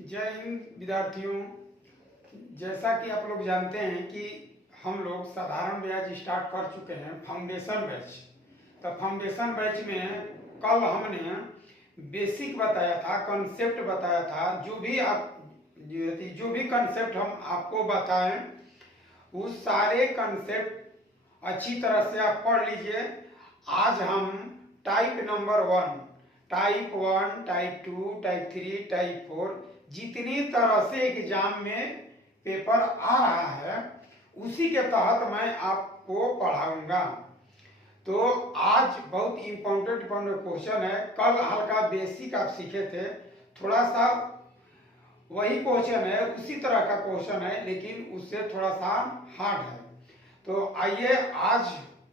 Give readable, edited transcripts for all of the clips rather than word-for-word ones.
जय हिंद विद्यार्थियों। जैसा कि आप लोग जानते हैं कि हम लोग साधारण बैच स्टार्ट कर चुके हैं, फाउंडेशन बैच। तो फाउंडेशन बैच में कल हमने बेसिक बताया था, कंसेप्ट बताया था। जो भी कंसेप्ट हम आपको बताएं उस सारे कंसेप्ट अच्छी तरह से आप पढ़ लीजिए। आज हम type number 1, type 1, type 2, type 3, type 4 जितनी तरह से एग्जाम में पेपर आ रहा है उसी के तहत मैं आपको पढ़ाऊंगा। तो आज बहुत इम्पोर्टेंट क्वेश्चन है। कल हल्का बेसिक आप सीखे थे, थोड़ा सा वही क्वेश्चन है, उसी तरह का क्वेश्चन है, लेकिन उससे थोड़ा सा हार्ड है। तो आइए आज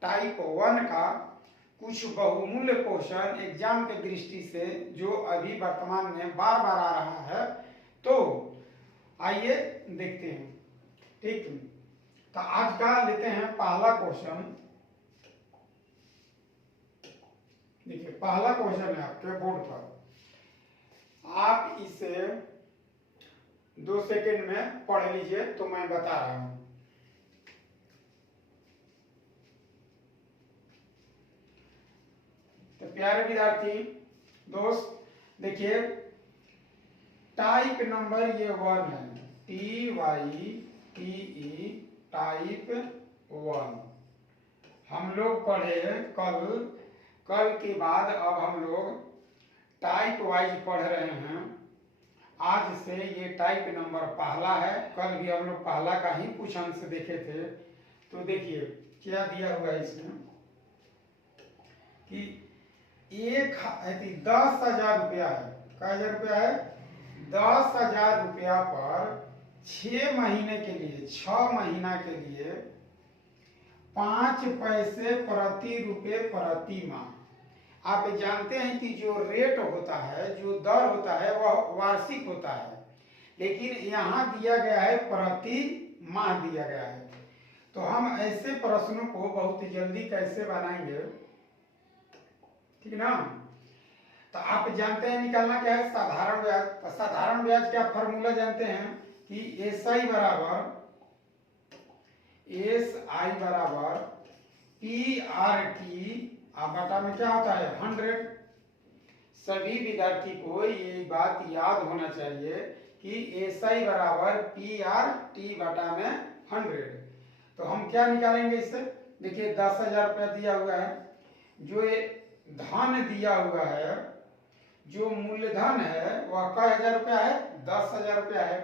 टाइप 1 का कुछ बहुमूल्य क्वेश्चन एग्जाम के दृष्टि से जो अभी वर्तमान में बार बार आ रहा है, तो आइए देखते हैं। ठीक, तो आज का लेते हैं पहला क्वेश्चन। देखिए पहला क्वेश्चन है आपके बोर्ड पर, आप इसे 2 सेकंड में पढ़ लीजिए तो मैं बता रहा हूं। तो प्यारे विद्यार्थी दोस्त देखिए, टाइप नंबर ये 1 है, TYPE, टाइप 1 हम लोग पढ़े कल के बाद अब हम लोग टाइप वाइज पढ़ रहे हैं। आज से ये टाइप नंबर पहला है। कल भी हम लोग पहला का ही कुछ अंश देखे थे। तो देखिए क्या दिया हुआ है इसमें कि 10,000 रुपया है। क्या 10,000 रुपया है? 10,000 रुपया पर 6 महीने के लिए, 6 महीना के लिए 5 पैसे प्रति रुपये प्रति माह। आप जानते हैं कि जो रेट होता है, जो दर होता है वह वार्षिक होता है, लेकिन यहाँ दिया गया है प्रति माह दिया गया है। तो हम ऐसे प्रश्नों को बहुत जल्दी कैसे बनाएंगे, ठीक ना? तो आप जानते हैं निकालना क्या है, साधारण ब्याज। तो साधारण ब्याज क्या फॉर्मूला जानते हैं कि SI बराबर PRT बटा में क्या होता है 100। सभी विद्यार्थी को ये बात याद होना चाहिए कि SI बराबर PRT बटा में 100। तो हम क्या निकालेंगे इससे? देखिए 10,000 रुपया दिया हुआ है, जो ये धन दिया हुआ है, जो मूलधन है वह कई हजार रुपया है, 10,000 रुपया है।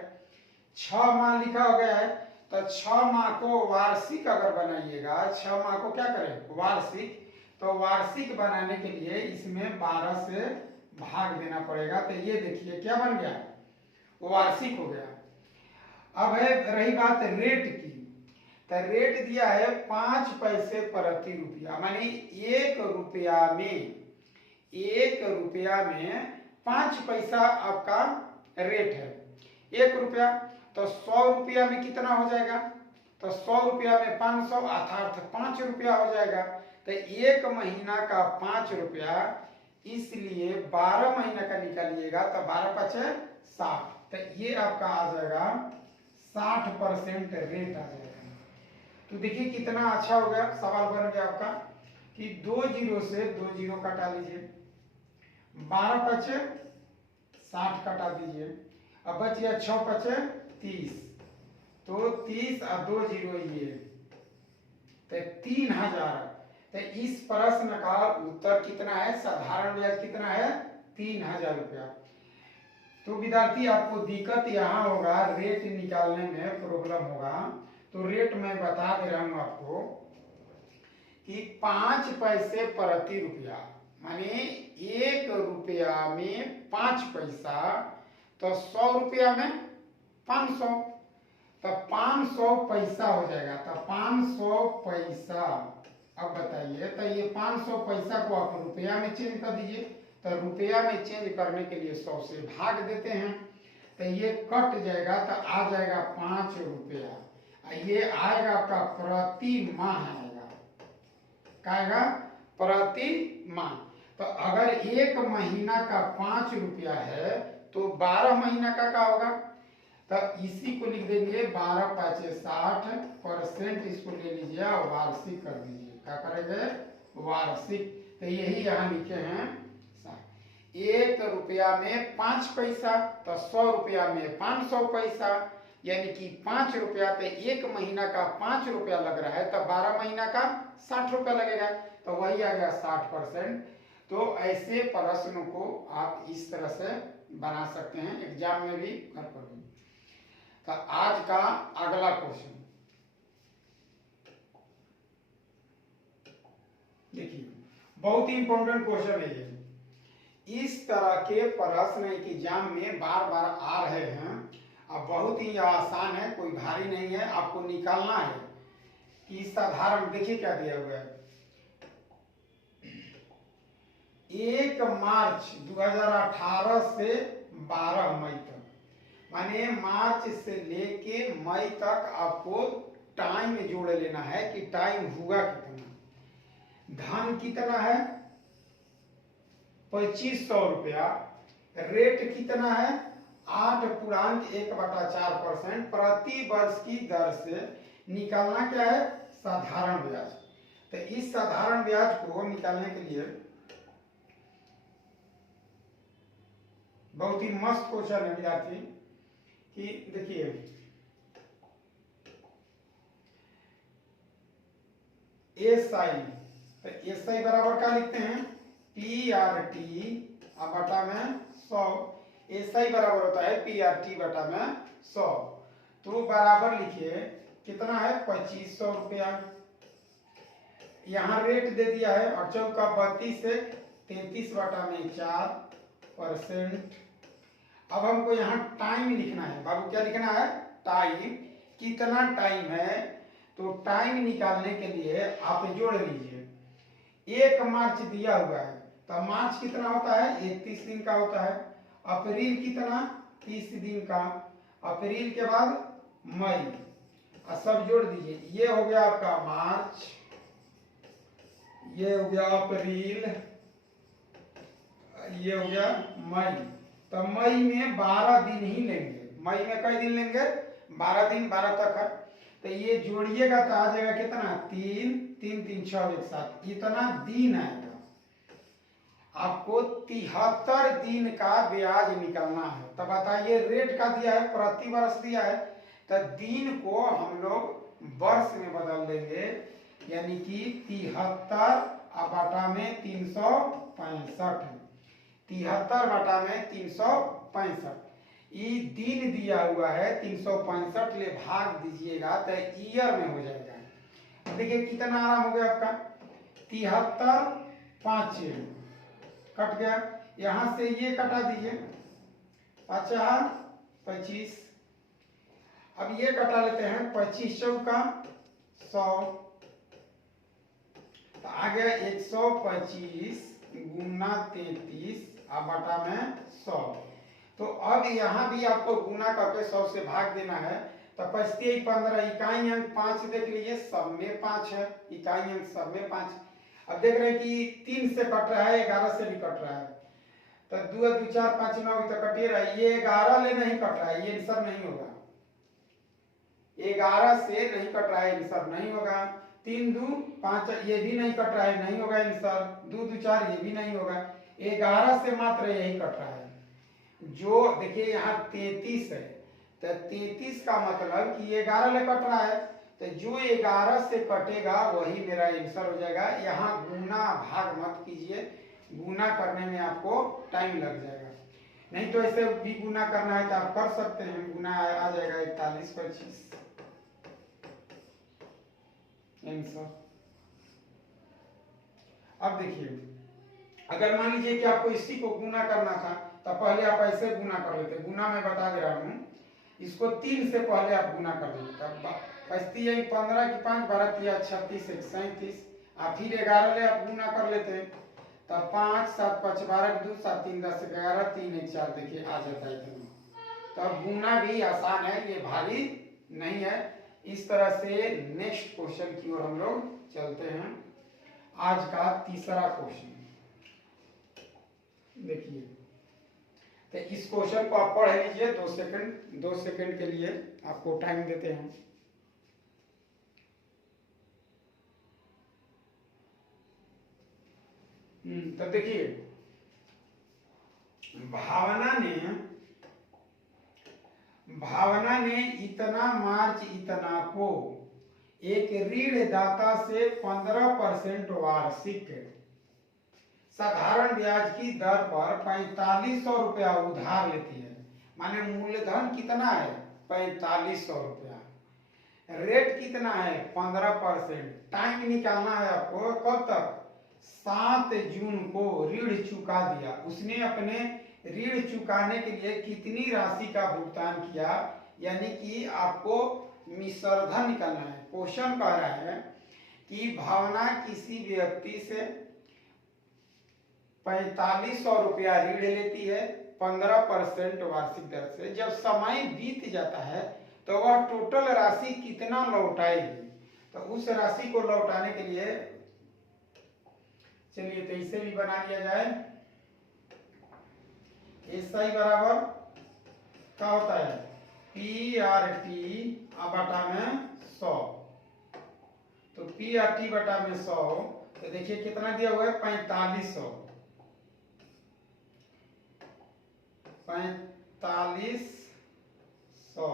6 माह लिखा हो गया है, तो 6 माह को वार्षिक अगर बनाइएगा, 6 माह को क्या करें वार्षिक, तो वार्षिक बनाने के लिए इसमें 12 से भाग देना पड़ेगा। तो ये देखिए क्या बन गया, वार्षिक हो गया। अब है रही बात रेट की, तो रेट दिया है 5 पैसे प्रति रुपया, मानी 1 रुपया में 5 पैसा आपका रेट है। 1 रुपया तो 100 रुपया में कितना हो जाएगा? तो 100 रुपया में 500 अर्थात 5 रुपया हो जाएगा। तो 1 महीना का 5 रुपया, इसलिए 12 महीना का निकालिएगा तो 12 पचे 60। तो ये आपका आ जाएगा 60% रेट आ जाएगा। तो देखिए कितना अच्छा हो गया, सवाल बन गया आपका कि 2 जीरो से 2 जीरो कटा लीजिए, 12 पचे 60 कटा दीजिए, अब बच गया 6 पचे 30, तो 30 और 2 जीरो ये, तो 3,000। तो इस प्रश्न का उत्तर कितना है? साधारण ब्याज कितना है? 3,000 रुपया। तो विद्यार्थी आपको दिक्कत यहाँ होगा, रेट निकालने में प्रॉब्लम होगा। तो रेट मैं बता दे रहा हूं आपको कि 5 पैसे प्रति रुपया, माने 1 रुपया में 5 पैसा, तो 100 रुपया में 500, तो 500 पैसा हो जाएगा। तो 500 पैसा, अब बताइए, तो ये 500 पैसा को आप रुपया में चेंज कर दीजिए। तो रुपया में चेंज करने के लिए 100 से भाग देते हैं, तो ये कट जाएगा, तो आ जाएगा 5 रुपया। ये आएगा आपका प्रति माह आएगा, क्या आएगा? प्रति माह। तो अगर 1 महीना का 5 रुपया है तो 12 महीना का क्या होगा, तो इसी को लिख देंगे 12 5 60%, इसको ले लीजिए और वार्षिक कर दीजिए। क्या करेंगे, वार्षिक। तो यही यहाँ लिखे हैं 1 रुपया में 5 पैसा, तो 100 रुपया में 500 पैसा, यानी कि 5 रुपया पे 1 महीना का 5 रुपया लग रहा है, तो 12 महीना का 60 रुपया लगेगा, तो वही आ गया 60%। तो ऐसे प्रश्न को आप इस तरह से बना सकते हैं, एग्जाम में भी कर पाएंगे। तो आज का अगला क्वेश्चन देखिए, बहुत ही इंपॉर्टेंट क्वेश्चन है ये। इस तरह के प्रश्न एग्जाम में बार बार आ रहे हैं। अब बहुत ही आसान है, कोई भारी नहीं है, आपको निकालना है कि साधारण। देखिए क्या दिया हुआ है, 1 मार्च 2018 से 12 मई तक, माने मार्च से लेके मई तक आपको टाइम जोड़ लेना है कि टाइम हुआ कितना, धन कितना है 2500 रुपया, रेट कितना है 8.1/4%, प्रति वर्ष की दर से निकालना क्या है, साधारण ब्याज। तो इस साधारण ब्याज को निकालने के लिए बहुत ही मस्त क्वेश्चन है विद्यार्थी कि देखिए, एसआई, तो एसआई बराबर क्या लिखते हैं, PRT बटा में 100। एसआई बराबर होता है PRT बटा में 100। तो बराबर लिखिए कितना है 2500 रुपया। यहाँ रेट दे दिया है 8 से 33 बटा में 4%। अब हमको यहाँ टाइम लिखना है बाबू, क्या लिखना है, टाइम, कितना टाइम है। तो टाइम निकालने के लिए आप जोड़ लीजिए, 1 मार्च दिया हुआ है, तो मार्च कितना होता है 31 दिन का होता है, अप्रैल कितना 30 दिन का, अप्रैल के बाद मई, और सब जोड़ दीजिए। ये हो गया आपका मार्च, ये हो गया अप्रैल, ये हो गया मई। तो मई में 12 दिन ही लेंगे, मई में कई दिन लेंगे 12 दिन, 12 तक है। तो ये जोड़िएगा तो आ जाएगा कितना 3 3 3 6 एक साथ, इतना दिन आएगा। आपको 73 दिन का ब्याज निकालना है। तो बताइए, रेट का दिया है, प्रति वर्ष दिया है, तो दिन को हम लोग वर्ष में बदल देंगे, यानी कि 73 बटा में 365, 73 बटा में 365। ये दिन दिया हुआ है 365 ले भाग दीजिएगा तो ईयर में हो जाएगा। देखिए कितना आराम हो गया आपका, 73 5 कट गया, यहां से ये कटा दीजिए 50 25। अब ये कटा लेते हैं 25 चौका 100, तो आ गया 125 गुना 33 बटा में 100। तो अब यहाँ भी आपको गुना करके 100 से भाग देना है। तो 25 15, इकाई अंक 5 देख लीजिए, सब में 5 है, इकाई अंक सब में 5। अब देख रहे हैं कि 3 से कट रहा है, 11 से भी कट रहा है, तो 2 2 4 5 9 तो कट ही रहा है। ये 11 ले नहीं कट रहा है, ये आंसर नहीं होगा। 11 से नहीं कट रहा है, आंसर नहीं होगा। 3 2 5 ये भी नहीं कट रहा है, नहीं होगा आंसर। 2 2 4 ये भी नहीं होगा। 11 से मात्र यही कट रहा है। जो देखिए यहाँ 33 है, तो 33 का मतलब कि 11 ले कट रहा है, तो जो 11 से कटेगा वही मेरा आंसर हो जाएगा। यहाँ गुना भाग मत कीजिए, गुना करने में आपको टाइम लग जाएगा। नहीं तो ऐसे भी गुना करना है तो आप कर सकते हैं, गुना आ जाएगा 41 25 आंसर। अब देखिए, अगर मान लीजिए कि आपको इसी को गुना करना था तो पहले आप ऐसे गुना कर लेते। गुना मैं बता दे रहा हूँ, इसको 3 से पहले आप गुना कर देते, तब 25 15 की 5 12 3 36 1 37, आप फिर 11 ले आप गुना कर लेते, तब 5 7 5 12 2 7 3 10 11 3 1 4, देखिए आ जाता है इतना। तो गुना भी आसान है, ये भारी नहीं है। इस तरह से नेक्स्ट क्वेश्चन की ओर हम लोग चलते हैं। आज का तीसरा क्वेश्चन देखिए, तो इस क्वेश्चन को आप पढ़ लीजिए, 2 सेकंड के लिए आपको टाइम देते हैं। तो देखिए, भावना ने इतना मार्च इतना को एक ऋणदाता से 15% वार्षिक साधारण ब्याज की दर पर 4500 रुपया उधार लेती है। माने मूलधन कितना है? 4500 रुपया। रेट कितना है? 15%। टाइम निकालना है आपको, कब तक? 7 जून को ऋण चुका दिया। उसने अपने ऋण चुकाने के लिए कितनी राशि का भुगतान किया, यानी कि आपको मिश्र धन निकालना है। क्वेश्चन कह रहा है कि भावना किसी व्यक्ति से 4500 रुपया ऋण लेती है 15% वार्षिक दर से। जब समय बीत जाता है तो वह टोटल राशि कितना लौटाएगी? तो उस राशि को लौटाने के लिए चलिए तो इसे भी बना लिया जाए। एसआई बराबर क्या होता है? PRT बटा में 100। तो PRT बटा में 100, तो देखिए कितना दिया हुआ है? 4500। 4500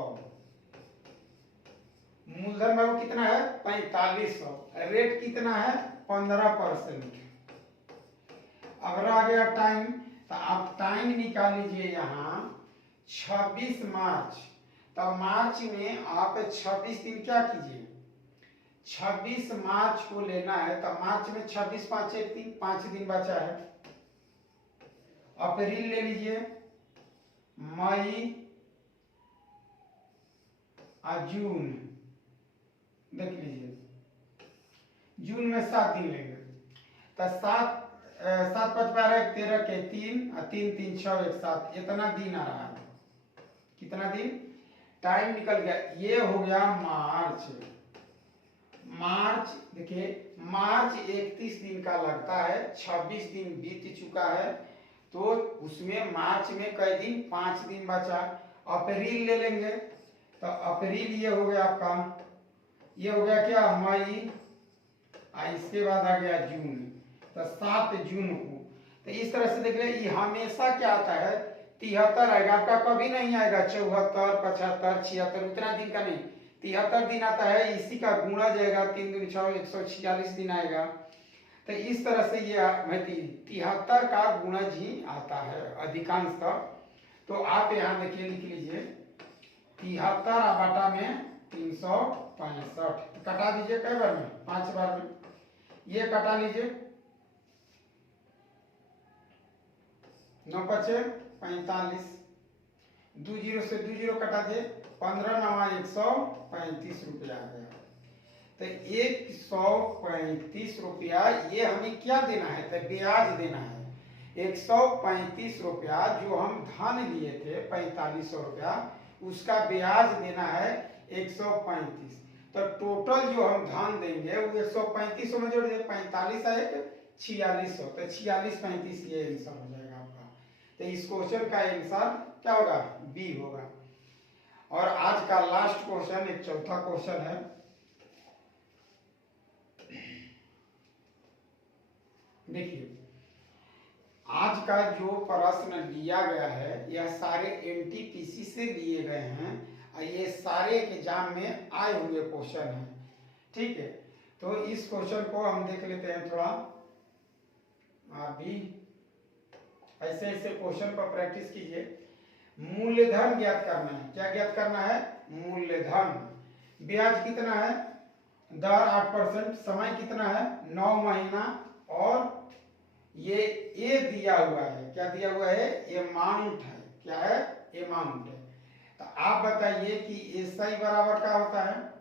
मूलधन बाबू कितना है? 4500। रेट कितना है? 15%। अब रह गया टाइम, तो आप टाइम निकाल लीजिए यहाँ 26 मार्च। तो मार्च में आप 26 दिन क्या कीजिए? 26 मार्च को लेना है, तो मार्च में 26 5 1 दिन, 5 दिन बचा है। अप्रैल ले लीजिए, मई और जून देख लीजिए। जून में 7 दिन लेंगे, तो 7 7 5 12 13 के 3 और 3 3 6 1 7, इतना दिन आ रहा है। कितना दिन? टाइम निकल गया। ये हो गया मार्च। देखिए मार्च 31 दिन का लगता है, 26 दिन बीत चुका है, तो उसमें मार्च में कई दिन? 5 दिन बचा। अप्रैल ले लेंगे, तो अप्रैल ये हो गया आपका, ये हो गया क्या? मई, इसके बाद आ गया जून, तो 7 जून को। तो इस तरह से देख रहे, ये हमेशा क्या आता है? 73 आएगा आपका, कभी नहीं आएगा 74 75 76, उतना दिन का नहीं। 73 दिन आता है, इसी का गुणा जाएगा 3 दूनी 6, 146 दिन आएगा। तो इस तरह से ये 73 का गुणज ही आता है अधिकांशतः। तो आप यहाँ देखिए, लिख लीजिए 73 बटा में 365। कटा दीजिए कई बार में? 5 बार में। ये कटा लीजिए, 9 5 45, 2 0 से 2 0 कटा दिए, 15 9 135 रुपया आ गया। तो 135 रुपया ये हमें क्या देना है? तो ब्याज देना है। 135 रुपया जो हम धन लिए थे 4500 रुपया, उसका ब्याज देना है 135। तो टोटल जो हम धन देंगे वो 135 में जोड़ दिए, 45 आए 4600, तो 46 35 ये आंसर हो जाएगा आपका। तो इस क्वेश्चन का आंसर क्या होगा? बी होगा। और आज का लास्ट क्वेश्चन, एक चौथा क्वेश्चन है। देखिए आज का जो प्रश्न लिया गया है, यह सारे एनटीपीसी से लिए गए हैं और ये सारे एग्जाम में आए हुए क्वेश्चन हैं। ठीक है, तो इस क्वेश्चन को हम देख लेते हैं थोड़ा। आप भी ऐसे ऐसे क्वेश्चन पर प्रैक्टिस कीजिए। मूल्यधन ज्ञात करना है। क्या ज्ञात करना है? मूल्यधन। ब्याज कितना है? दर 8%। समय कितना है? 9 महीना। और ये दिया हुआ है, क्या दिया हुआ है? अमाउंट है। क्या है? अमाउंट है। तो आप बताइए कि एसआई बराबर क्या होता है?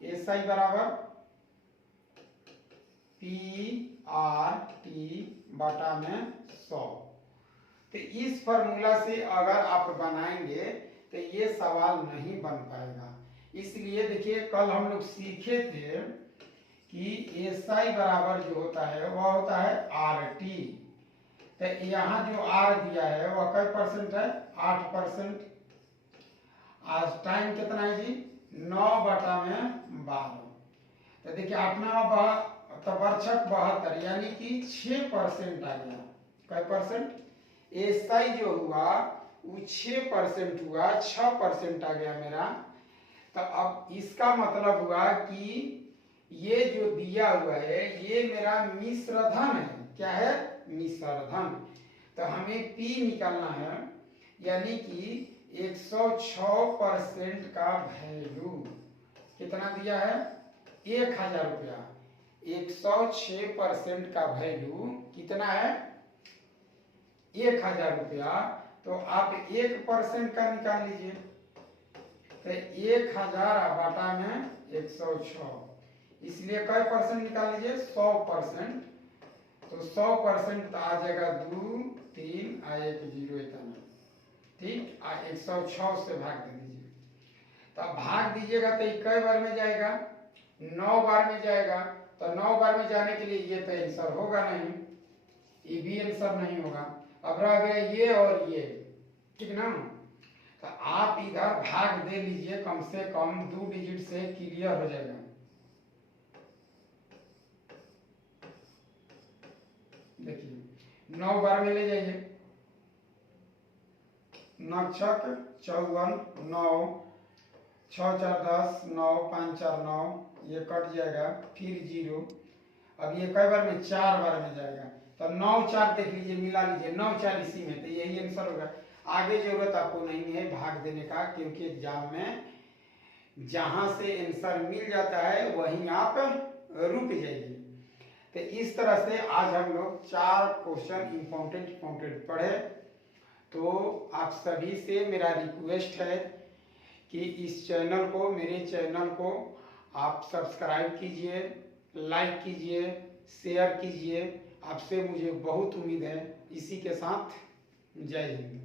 एसआई बराबर PRT बटा में 100। तो इस फॉर्मूला से अगर आप बनाएंगे तो ये सवाल नहीं बन पाएगा। इसलिए देखिए कल हम लोग सीखे थे कि एसआई बराबर जो होता है वह होता है RT। तो यहाँ जो आर दिया है वह कई परसेंट है, 8%। आज टाइम कितना है जी, 9/12। तो देखिए 8×9 तो बर्छक 72 यानी कि 6% आ गया। कई परसेंट, एसआई जो हुआ वो 6% हुआ, 6% आ गया मेरा। तो अब इसका मतलब हुआ कि ये जो दिया हुआ है ये मेरा मिश्रधन है। क्या है, मिश्रधन। तो हमें P निकालना है, यानी कि 106% का वैल्यू कितना दिया है, 1000 रुपया। 106% का वैल्यू कितना है, 1000 रुपया। तो आप 1% का निकाल लीजिए। तो 1000 बाटा में 106, इसलिए कई परसेंट निकाल लीजिए, 100%। तो 100% आ जाएगा 2, 3 और 1 0 इतना। ठीक, 106 से भाग दे दीजिए। तो भाग दीजिएगा तो कई बार में जाएगा, 9 बार में जाएगा। तो 9 बार में जाने के लिए ये तो आंसर होगा नहीं, ये भी आंसर नहीं होगा। अब रह गए ये और ये, ठीक ना। तो आप इधर भाग दे लीजिए, कम से कम 2 डिजिट से क्लियर हो जाएगा। देखिए 9 बार में ले जाइए, 9 छक 54, 9 6 4 10, 9 5 4 9, ये कट जाएगा, फिर 0। अब ये कई बार में, 4 बार में जाएगा। तो 9 4 देख लीजिए, मिला लीजिए, 9 4 इसी में, तो यही आंसर होगा। आगे जरूरत आपको नहीं है भाग देने का, क्योंकि एग्जाम में जहां से आंसर मिल जाता है वहीं आप रुक जाइए। तो इस तरह से आज हम लोग 4 क्वेश्चन इंपॉर्टेंट पढ़े। तो आप सभी से मेरा रिक्वेस्ट है कि इस चैनल को, मेरे चैनल को आप सब्सक्राइब कीजिए, लाइक कीजिए, शेयर कीजिए। आपसे मुझे बहुत उम्मीद है। इसी के साथ जय हिंद।